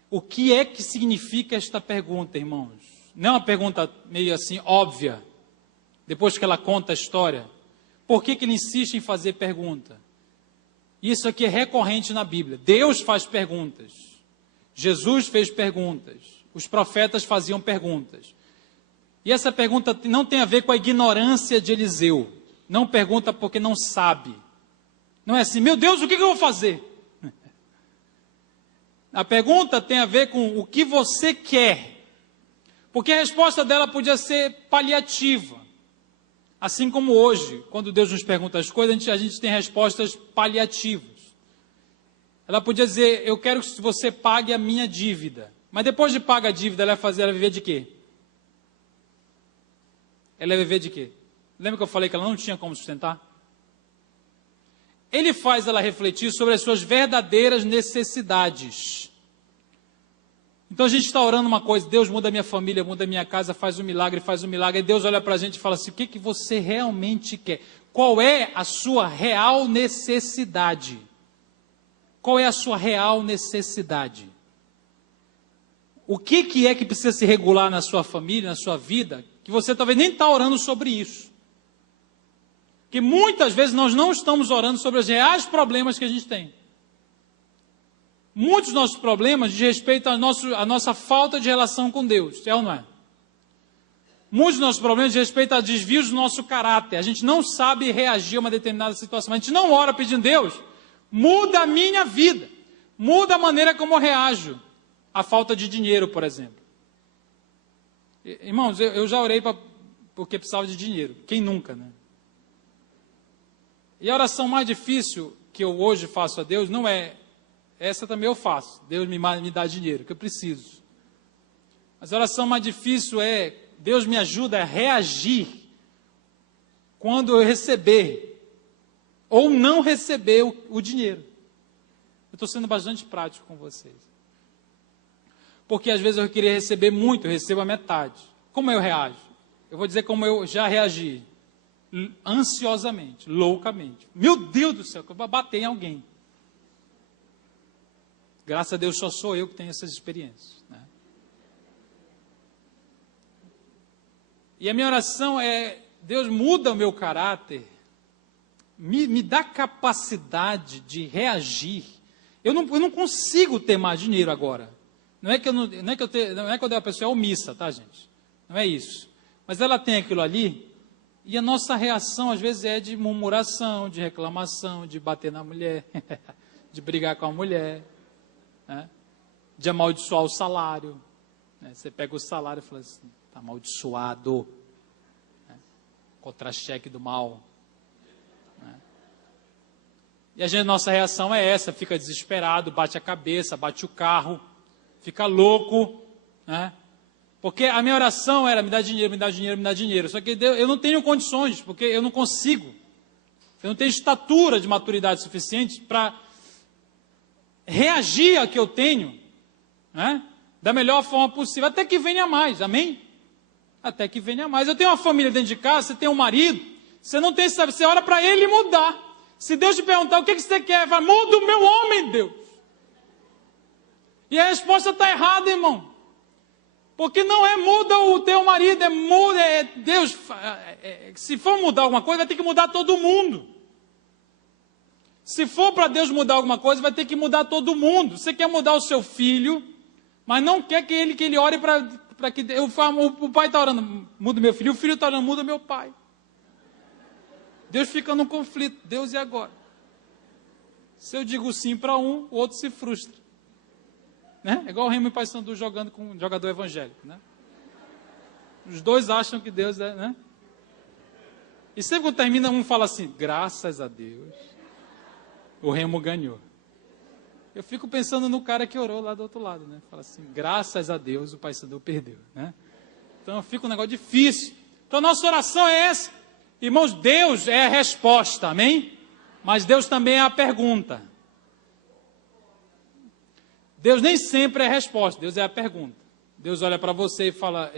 O que é que significa esta pergunta, irmãos? Não é uma pergunta meio assim óbvia, depois que ela conta a história. Por que ele insiste em fazer pergunta? Isso aqui é recorrente na Bíblia. Deus faz perguntas. Jesus fez perguntas. Os profetas faziam perguntas. E essa pergunta não tem a ver com a ignorância de Eliseu. Não pergunta porque não sabe. Não é assim, meu Deus, o que eu vou fazer? A pergunta tem a ver com o que você quer. Porque a resposta dela podia ser paliativa. Assim como hoje, quando Deus nos pergunta as coisas, a gente tem respostas paliativas. Ela podia dizer, eu quero que você pague a minha dívida. Mas depois de pagar a dívida, ela vai fazer ela viver de quê? Ela ia viver de quê? Lembra que eu falei que ela não tinha como sustentar? Ele faz ela refletir sobre as suas verdadeiras necessidades. Então a gente está orando uma coisa, Deus muda a minha família, muda a minha casa, faz um milagre. E Deus olha para a gente e fala assim, o que você realmente quer? Qual é a sua real necessidade? Qual é a sua real necessidade? O que é que precisa se regular na sua família, na sua vida, que você talvez nem está orando sobre isso? Porque muitas vezes nós não estamos orando sobre os reais problemas que a gente tem. Muitos dos nossos problemas diz respeito à nossa falta de relação com Deus, é ou não é? Muitos dos nossos problemas diz respeito a desvios do nosso caráter. A gente não sabe reagir a uma determinada situação. A gente não ora pedindo, Deus, muda a minha vida. Muda a maneira como eu reajo à falta de dinheiro, por exemplo. Irmãos, eu já orei porque precisava de dinheiro. Quem nunca, né? E a oração mais difícil que eu hoje faço a Deus não é... Essa também eu faço. Deus me dá dinheiro, que eu preciso. Mas a oração mais difícil é... Deus me ajuda a reagir quando eu receber ou não receber o dinheiro. Eu estou sendo bastante prático com vocês. Porque às vezes eu queria receber muito, eu recebo a metade. Como eu reajo? Eu vou dizer como eu já reagi. Ansiosamente, loucamente. Meu Deus do céu, que eu vou bater em alguém. Graças a Deus só sou eu que tenho essas experiências, né? E a minha oração é, Deus muda o meu caráter, me dá capacidade de reagir. Eu não consigo ter mais dinheiro agora. Não é que eu a pessoa é omissa, tá, gente? Não é isso. Mas ela tem aquilo ali, e a nossa reação às vezes é de murmuração, de reclamação, de bater na mulher, de brigar com a mulher, né? De amaldiçoar o salário. Né? Você pega o salário e fala assim, está amaldiçoado, né? Contra-cheque do mal. Né? E a nossa reação é essa, fica desesperado, bate a cabeça, bate o carro, fica louco, né? Porque a minha oração era, me dá dinheiro, me dá dinheiro, me dá dinheiro. Só que Deus, eu não tenho condições, porque eu não consigo. Eu não tenho estatura de maturidade suficiente para reagir ao que eu tenho, né? Da melhor forma possível, até que venha mais, amém? Até que venha mais. Eu tenho uma família dentro de casa, você tem um marido, você não tem, sabe, você ora para ele mudar. Se Deus te perguntar o que você quer, fala, muda o meu homem, Deus. E a resposta está errada, irmão. Porque não é muda o teu marido, é Deus. Se for mudar alguma coisa, vai ter que mudar todo mundo. Se for para Deus mudar alguma coisa, vai ter que mudar todo mundo. Você quer mudar o seu filho, mas não quer que ele ore para que... O pai está orando, muda meu filho, o filho está orando, muda meu pai. Deus fica num conflito, Deus e agora? Se eu digo sim para um, o outro se frustra. Né? É igual o Remo e Pai Sandu jogando com um jogador evangélico, né? Os dois acham que Deus é, né? E sempre quando termina, um fala assim, graças a Deus, o Remo ganhou. Eu fico pensando no cara que orou lá do outro lado, né? Fala assim, graças a Deus, o Pai Sandu perdeu, né? Então fica um negócio difícil. Então a nossa oração é essa. Irmãos, Deus é a resposta, amém? Mas Deus também é a pergunta. Deus nem sempre é a resposta, Deus é a pergunta. Deus olha para você e fala,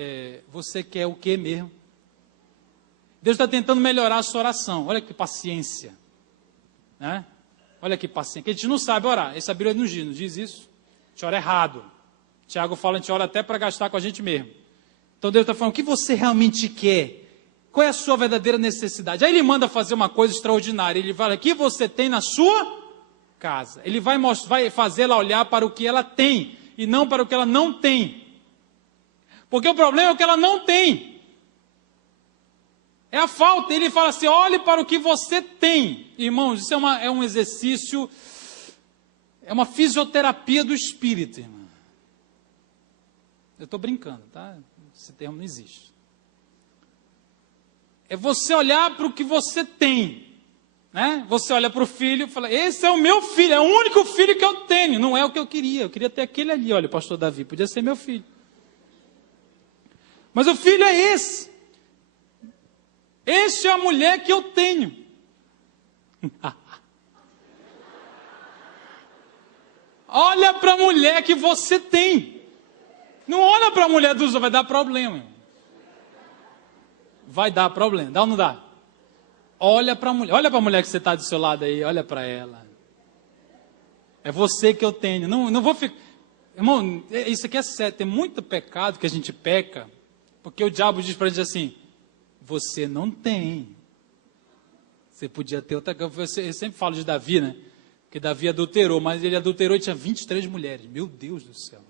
você quer o que mesmo? Deus está tentando melhorar a sua oração, olha que paciência. Né? Olha que paciência, que a gente não sabe orar, essa Bíblia não diz isso. A gente ora errado. Tiago fala, a gente ora até para gastar com a gente mesmo. Então Deus está falando, o que você realmente quer? Qual é a sua verdadeira necessidade? Aí Ele manda fazer uma coisa extraordinária, Ele fala, o que você tem na sua casa. Ele vai fazê-la olhar para o que ela tem e não para o que ela não tem. Porque o problema é o que ela não tem. É a falta. Ele fala assim, olhe para o que você tem. Irmãos, isso é um exercício, é uma fisioterapia do espírito, irmão. Eu estou brincando, tá? Esse termo não existe. É você olhar para o que você tem. Né? Você olha para o filho e fala, esse é o meu filho, é o único filho que eu tenho. Não é o que eu queria ter aquele ali, olha, o pastor Davi, podia ser meu filho. Mas o filho é esse. Esse é a mulher que eu tenho. Olha para a mulher que você tem. Não olha para a mulher dos outros, vai dar problema. Vai dar problema, dá ou não dá? Olha para a mulher que você está do seu lado aí, olha para ela. É você que eu tenho. Não vou ficar... Irmão, isso aqui é sério. Tem muito pecado que a gente peca, porque o diabo diz para a gente assim, você não tem. Você podia ter outra... Eu sempre falo de Davi, né? Que Davi adulterou, mas ele adulterou e tinha 23 mulheres. Meu Deus do céu.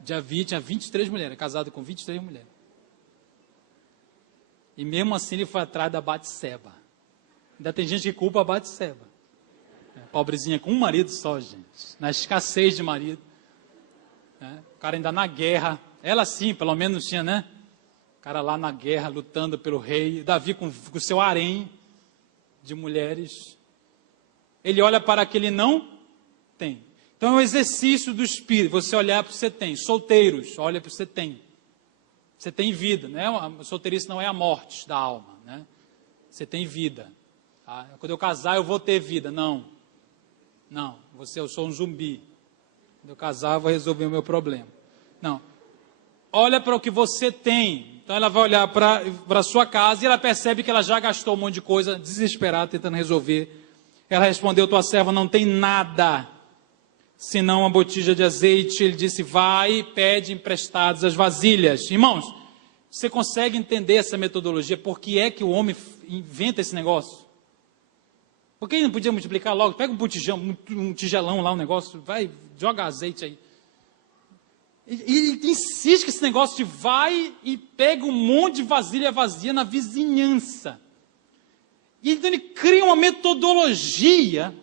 Davi tinha 23 mulheres, casado com 23 mulheres. E mesmo assim ele foi atrás da Batseba. Ainda tem gente que culpa a Batseba. Pobrezinha com um marido só, gente. Na escassez de marido. O cara ainda na guerra. Ela sim, pelo menos tinha, né? O cara lá na guerra, lutando pelo rei. Davi com o seu harém de mulheres. Ele olha para aquele não tem. Então é um exercício do Espírito. Você olhar para o que você tem. Solteiros, olha para o que você tem. Você tem vida, né? A solteirice não é a morte da alma, né? Você tem vida. Tá? Quando eu casar, eu vou ter vida. Não. Eu sou um zumbi. Quando eu casar, eu vou resolver o meu problema. Não. Olha para o que você tem. Então ela vai olhar para a sua casa e ela percebe que ela já gastou um monte de coisa, desesperada, tentando resolver. Ela respondeu, tua serva não tem nada, senão uma botija de azeite. Ele disse, vai, pede emprestados as vasilhas. Irmãos, você consegue entender essa metodologia? Por que é que o homem inventa esse negócio? Por que ele não podia multiplicar logo? Pega um tigelão lá, um negócio, vai, joga azeite aí. E insiste que esse negócio de vai e pega um monte de vasilha vazia na vizinhança. E então ele cria uma metodologia,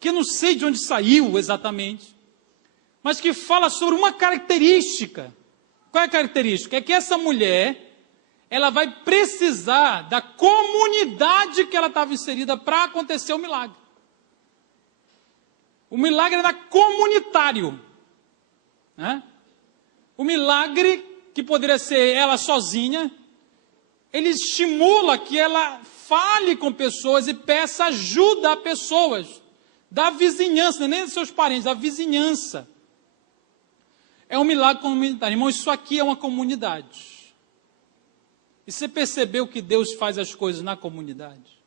que eu não sei de onde saiu exatamente, mas que fala sobre uma característica. Qual é a característica? É que essa mulher, ela vai precisar da comunidade que ela estava inserida para acontecer o milagre. O milagre era comunitário, né? O milagre, que poderia ser ela sozinha, ele estimula que ela fale com pessoas e peça ajuda a pessoas da vizinhança, nem dos seus parentes, da vizinhança. É um milagre comunitário. Irmão, isso aqui é uma comunidade. E você percebeu que Deus faz as coisas na comunidade?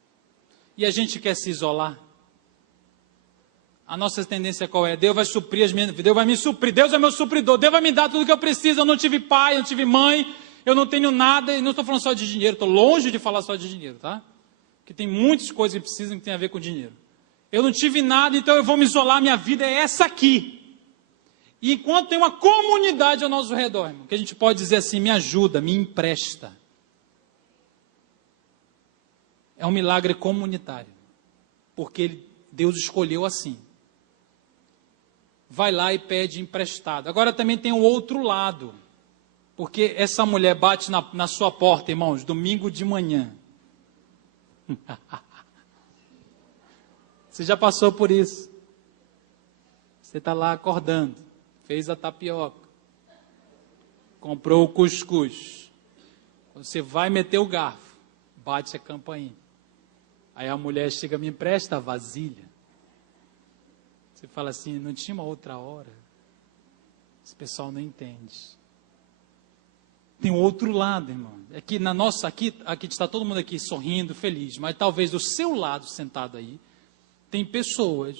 E a gente quer se isolar? A nossa tendência qual é? Deus vai suprir as minhas... Deus vai me suprir. Deus é meu supridor. Deus vai me dar tudo o que eu preciso. Eu não tive pai, eu não tive mãe. Eu não tenho nada. E não estou falando só de dinheiro. Estou longe de falar só de dinheiro, tá? Porque tem muitas coisas que precisam que tem a ver com dinheiro. Eu não tive nada, então eu vou me isolar. Minha vida é essa aqui. E enquanto tem uma comunidade ao nosso redor, irmão, que a gente pode dizer assim, me ajuda, me empresta. É um milagre comunitário. Porque Deus escolheu assim. Vai lá e pede emprestado. Agora também tem o outro lado. Porque essa mulher bate na sua porta, irmãos, domingo de manhã. Você já passou por isso. Você está lá acordando. Fez a tapioca. Comprou o cuscuz. Você vai meter o garfo. Bate a campainha. Aí a mulher chega, me empresta a vasilha. Você fala assim, não tinha uma outra hora? Esse pessoal não entende. Tem um outro lado, irmão. É que na nossa, aqui está todo mundo aqui sorrindo, feliz, mas talvez do seu lado, sentado aí, tem pessoas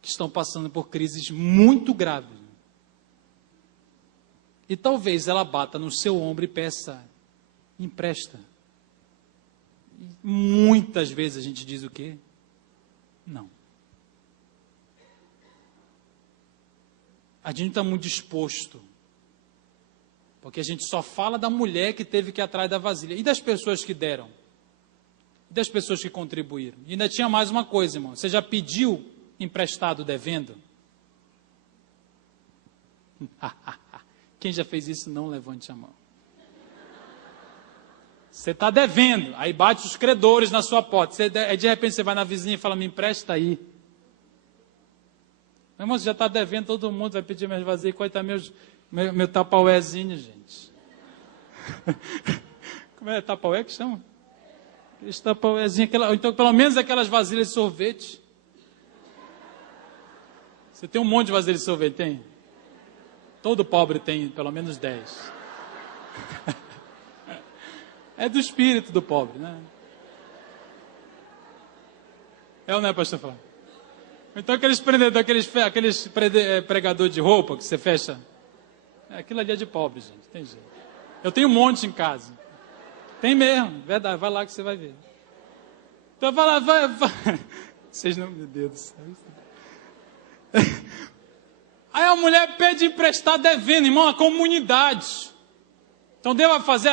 que estão passando por crises muito graves. E talvez ela bata no seu ombro e peça, empresta. E muitas vezes a gente diz o quê? Não. A gente está muito disposto. Porque a gente só fala da mulher que teve que ir atrás da vasilha. E das pessoas que deram? E das pessoas que contribuíram? E ainda tinha mais uma coisa, irmão. Você já pediu emprestado devendo? Quem já fez isso, não levante a mão. Você está devendo. Aí bate os credores na sua porta. Aí de repente você vai na vizinha e fala, me empresta aí. Meu irmão, você já está devendo, todo mundo vai pedir minhas vasilhas. Coitado, meu tapauézinho, gente. Como é tapaué que chama? Esse tapauézinho, então pelo menos aquelas vasilhas de sorvete. Você tem um monte de vasilhas de sorvete, tem? Todo pobre tem pelo menos 10. É do espírito do pobre, né? É ou não é, pastor Flávio? Então aqueles pregador de roupa que você fecha, aquilo ali é de pobre, gente, tem jeito. Eu tenho um monte em casa. Tem mesmo, verdade, vai lá que você vai ver. Então vai lá, vai. Vocês não, meu Deus do céu. Aí a mulher pede emprestado devendo, irmão, a comunidade. Então Deus vai fazer,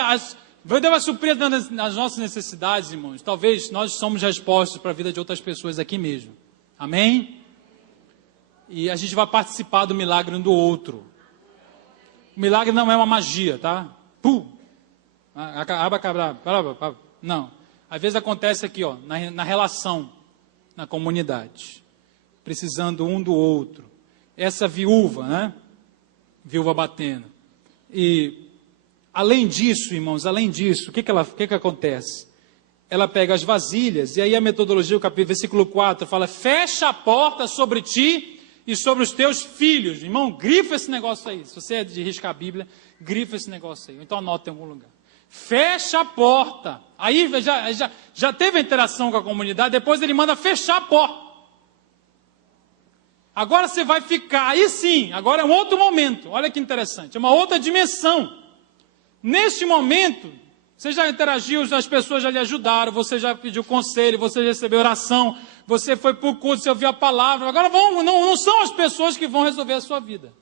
Deus vai suprir as nossas necessidades, irmãos. Talvez nós somos respostas para a vida de outras pessoas aqui mesmo. Amém? E a gente vai participar do milagre um do outro. O milagre não é uma magia, tá? Não. Às vezes acontece aqui, ó, na relação, na comunidade. Precisando um do outro. Essa viúva, né? Viúva batendo. E, além disso, irmãos, o que acontece? Ela pega as vasilhas, e aí a metodologia, o capítulo, versículo 4, fala, fecha a porta sobre ti e sobre os teus filhos. Irmão, grifa esse negócio aí. Se você é de riscar a Bíblia, grifa esse negócio aí. Ou então anota em algum lugar. Fecha a porta. Aí já teve a interação com a comunidade, depois ele manda fechar a porta. Agora você vai ficar, aí sim, agora é um outro momento. Olha que interessante, é uma outra dimensão. Neste momento, você já interagiu, as pessoas já lhe ajudaram, você já pediu conselho, você já recebeu oração, você foi para o culto, você ouviu a palavra. Agora não são as pessoas que vão resolver a sua vida.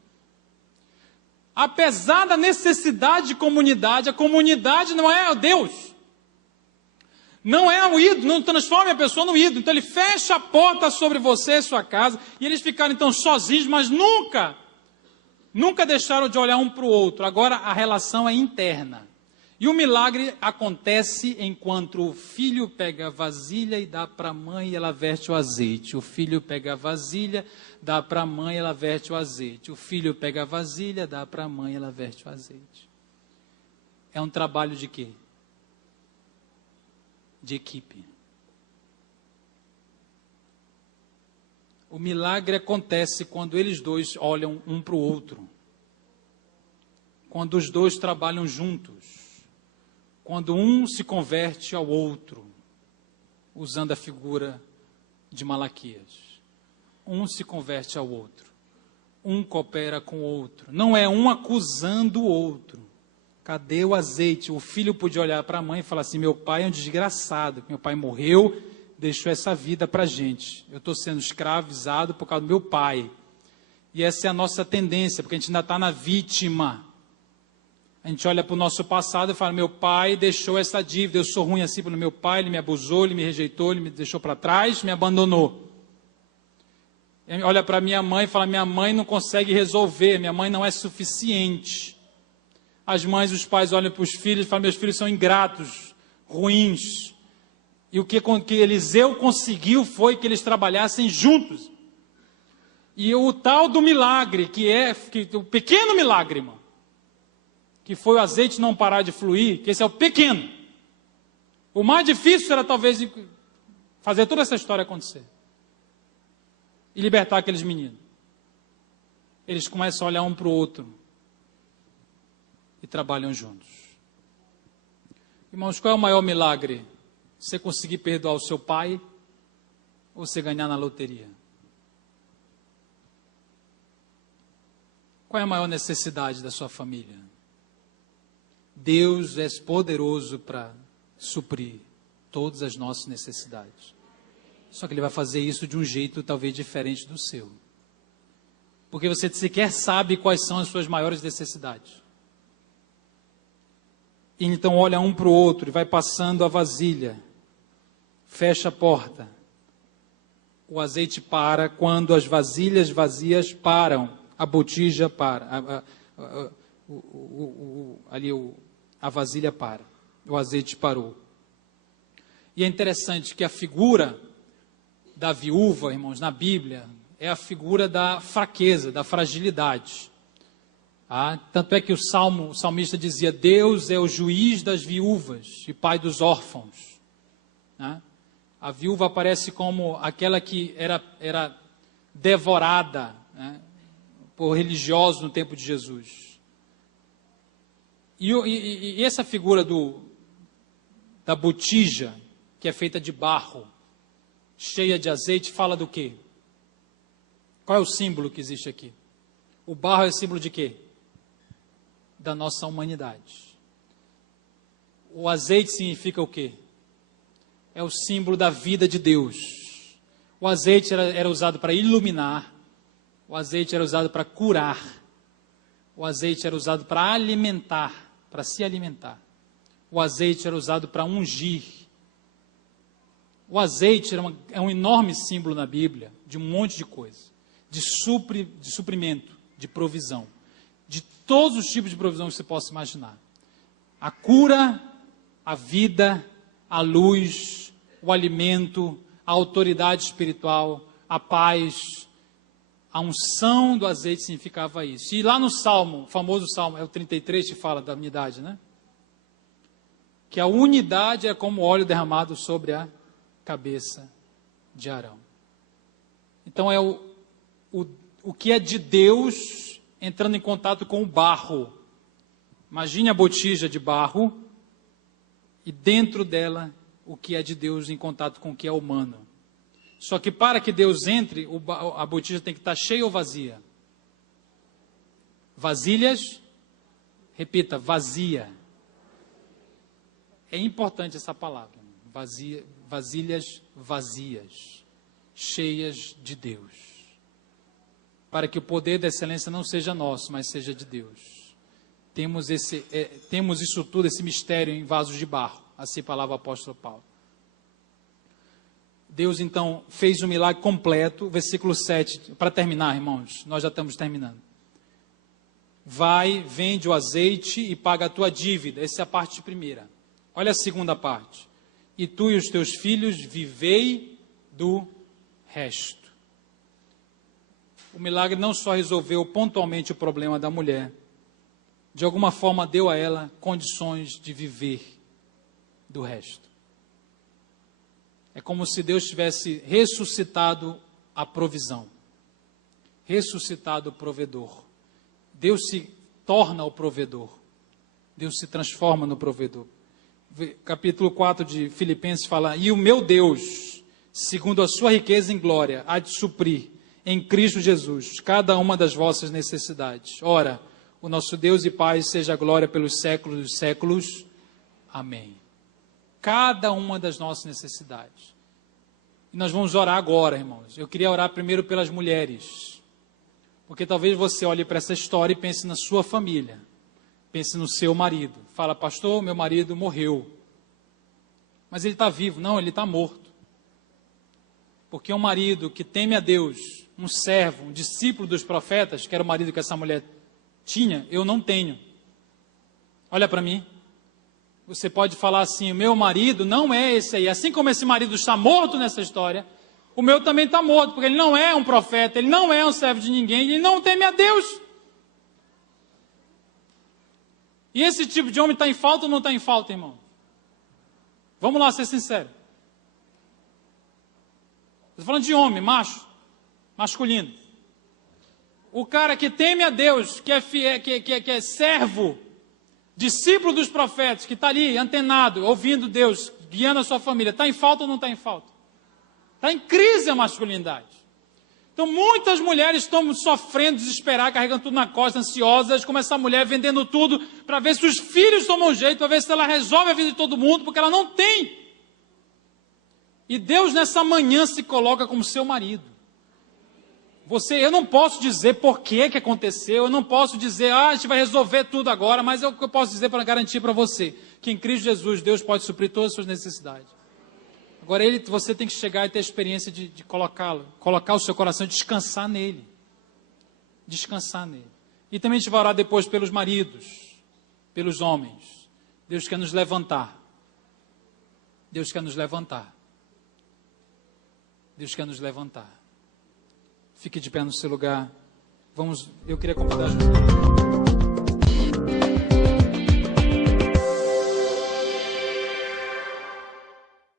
Apesar da necessidade de comunidade, a comunidade não é Deus. Não é o ídolo, não transforma a pessoa no ídolo. Então ele fecha a porta sobre você e sua casa, e eles ficaram então sozinhos, mas nunca deixaram de olhar um para o outro. Agora a relação é interna. E o milagre acontece enquanto o filho pega a vasilha e dá para a mãe e ela verte o azeite. O filho pega a vasilha, dá para a mãe e ela verte o azeite. O filho pega a vasilha, dá para a mãe e ela verte o azeite. É um trabalho de quê? De equipe. O milagre acontece quando eles dois olham um para o outro. Quando os dois trabalham juntos. Quando um se converte ao outro, usando a figura de Malaquias. Um se converte ao outro. Um coopera com o outro. Não é um acusando o outro. Cadê o azeite? O filho podia olhar para a mãe e falar assim, meu pai é um desgraçado, meu pai morreu, deixou essa vida para a gente. Eu estou sendo escravizado por causa do meu pai. E essa é a nossa tendência, porque a gente ainda está na vítima. A gente olha para o nosso passado e fala, meu pai deixou essa dívida, eu sou ruim assim pelo meu pai, ele me abusou, ele me rejeitou, ele me deixou para trás, me abandonou. Olha para minha mãe e fala, minha mãe não consegue resolver, minha mãe não é suficiente. As mães e os pais olham para os filhos e falam, meus filhos são ingratos, ruins. E o que Eliseu conseguiu foi que eles trabalhassem juntos. E o tal do milagre, o pequeno milagre, irmão, que foi o azeite não parar de fluir, que esse é o pequeno. O mais difícil era talvez fazer toda essa história acontecer. E libertar aqueles meninos. Eles começam a olhar um para o outro. E trabalham juntos. Irmãos, qual é o maior milagre? Você conseguir perdoar o seu pai ou você ganhar na loteria? Qual é a maior necessidade da sua família? Deus é poderoso para suprir todas as nossas necessidades. Só que Ele vai fazer isso de um jeito talvez diferente do seu. Porque você sequer sabe quais são as suas maiores necessidades. E então olha um para o outro e vai passando a vasilha. Fecha a porta. O azeite para quando as vasilhas vazias param. A botija para. A vasilha para. O azeite parou. E é interessante que a figura da viúva, irmãos, na Bíblia, é a figura da fraqueza, da fragilidade. Tanto é que o salmista dizia, Deus é o juiz das viúvas e pai dos órfãos. A viúva aparece como aquela que era devorada, né, por religiosos no tempo de Jesus. E essa figura da botija, que é feita de barro, cheia de azeite, fala do quê? Qual é o símbolo que existe aqui? O barro é símbolo de quê? Da nossa humanidade. O azeite significa o quê? É o símbolo da vida de Deus. O azeite era usado para iluminar. O azeite era usado para curar. O azeite era usado para alimentar, para se alimentar. o azeite era usado para ungir. O azeite é um enorme símbolo na Bíblia de um monte de coisa, de suprimento, de provisão, de todos os tipos de provisão que você possa imaginar. A cura, a vida, a luz, o alimento, a autoridade espiritual, a paz. A unção do azeite significava isso. E lá no Salmo, o famoso Salmo, é o 33 que fala da unidade, né? Que a unidade é como óleo derramado sobre a cabeça de Arão. Então é o que é de Deus entrando em contato com o barro. Imagine a botija de barro e dentro dela o que é de Deus em contato com o que é humano. Só que para que Deus entre, a botija tem que estar cheia ou vazia? Vasilhas, repita, vazia. É importante essa palavra. Vasilhas vazias, cheias de Deus. Para que o poder da excelência não seja nosso, mas seja de Deus. Temos isso tudo, esse mistério em vasos de barro. Assim falava o apóstolo Paulo. Deus, então, fez o milagre completo. Versículo 7, para terminar, irmãos, nós já estamos terminando. Vai, vende o azeite e paga a tua dívida. Essa é a parte primeira. Olha a segunda parte. E tu e os teus filhos vivei do resto. O milagre não só resolveu pontualmente o problema da mulher, de alguma forma deu a ela condições de viver do resto. É como se Deus tivesse ressuscitado a provisão, ressuscitado o provedor. Deus se torna o provedor, Deus se transforma no provedor. Capítulo 4 de Filipenses fala: e o meu Deus, segundo a sua riqueza em glória, há de suprir em Cristo Jesus cada uma das vossas necessidades. Ora, o nosso Deus e Pai seja a glória pelos séculos dos séculos. Amém. Cada uma das nossas necessidades. E nós vamos orar agora, irmãos. Eu queria orar primeiro pelas mulheres. Porque talvez você olhe para essa história e pense na sua família. Pense no seu marido. Fala, pastor, meu marido morreu. Mas ele está vivo. Não, ele está morto. Porque um marido que teme a Deus, um servo, um discípulo dos profetas, que era o marido que essa mulher tinha, eu não tenho. Olha para mim. Você pode falar assim, o meu marido não é esse aí. Assim como esse marido está morto nessa história, o meu também está morto, porque ele não é um profeta, ele não é um servo de ninguém, ele não teme a Deus. E esse tipo de homem está em falta ou não está em falta, irmão? Vamos lá ser sinceros. Estou falando de homem, macho, masculino. O cara que teme a Deus, que é servo, discípulo dos profetas, que está ali antenado, ouvindo Deus, guiando a sua família, está em falta ou não está em falta? Está em crise a masculinidade. Então muitas mulheres estão sofrendo, desesperadas, carregando tudo na costa, ansiosas, como essa mulher vendendo tudo, para ver se os filhos tomam jeito, para ver se ela resolve a vida de todo mundo, porque ela não tem. E Deus nessa manhã se coloca como seu marido. Eu não posso dizer por que aconteceu, eu não posso dizer, a gente vai resolver tudo agora, mas é o que eu posso dizer para garantir para você, que em Cristo Jesus, Deus pode suprir todas as suas necessidades. Agora, você tem que chegar e ter a experiência de colocá-lo, colocar o seu coração, descansar nele. Descansar nele. E também a gente vai orar depois pelos maridos, pelos homens. Deus quer nos levantar. Deus quer nos levantar. Deus quer nos levantar. Fique de pé no seu lugar. Eu queria convidar a gente.